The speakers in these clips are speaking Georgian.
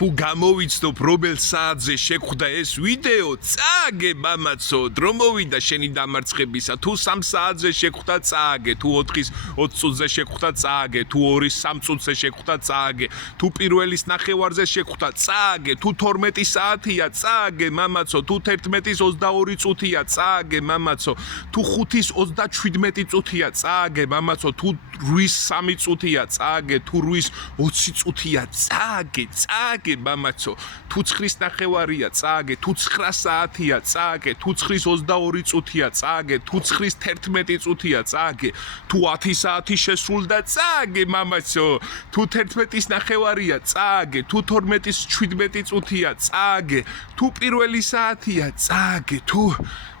Που გამოვიცნობ რომელ საათზე შეხვდა ეს ვიდეო, წააგე მამაცო, დრომოვიდა შენი დამარცხებისა, თუ 3 საათზე შეხვდა წააგე, თუ 4-ის 20 წუთზე შეხვდა წააგე, თუ 2-ის 3 წუთზე შეხვდა წააგე, თუ პირველის ნახევარზე შეხვდა წააგე, თუ 12 საათია წააგე მამაცო, თუ 11-ის 22 წუთია წააგე მამაცო, თუ 5-ის 37 წუთია წააგე მამაცო, თუ 8-ის 3 წუთია წააგე, თუ 8-ის 20 წუთია წააგე, მამაცო, თუ 9-ის ნახევარია წააგე, თუ 9 საათია წააგე, თუ 9-ის 22 წუთია წააგე, თუ 9-ის 11 წუთია წააგე, თუ 10 საათი შესრულდა წააგე მამაცო, თუ 11-ის ნახევარია წააგე, თუ 12-ის 17 წუთია წააგე, თუ პირველი საათია წააგე, თუ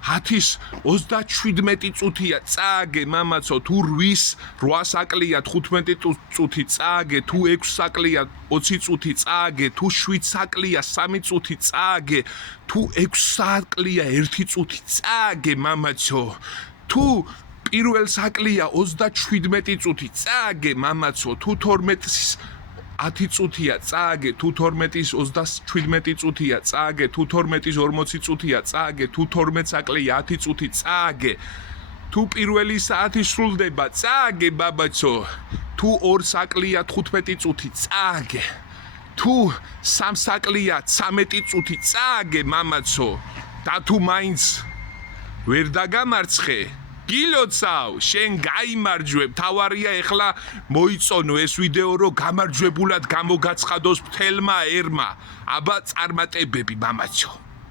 10-ის 37 წუთია წააგე მამაცო, თუ 8-ის 8 საკლია 15 წუთი წააგე, თუ 6 საკლია 20 წუთი წააგე, თუ 7 საკლია 3 წუთი წააგე, თუ 6 საკლია 1 წუთი წააგე მამაცო, თუ პირველ საკლია 37 წუთი წააგე მამაცო, თუ 12-ის 10 წუთია წააგე, თუ 12-ის 37 წუთია წააგე, თუ 12-ის 40 წუთია წააგე, თუ 12 საკლია 10 წუთი წააგე, თუ პირველი საათი სრულდება წააგე ბაბაცო, თუ 2 საკლია 15 წუთი წააგე, თუ 3 საკლია 13 წუთი წააგე მამაცო, და თუ მაინც ვერ დაგამარცხე, გილოცავ, შენ გაიმარჯვებ, თავარია ეხლა მოიწონო ეს ვიდეო, რომ გამარჯვებულად გამოგაცხადოს მთელმა ერმა, აბა წარმატებები მამაცო.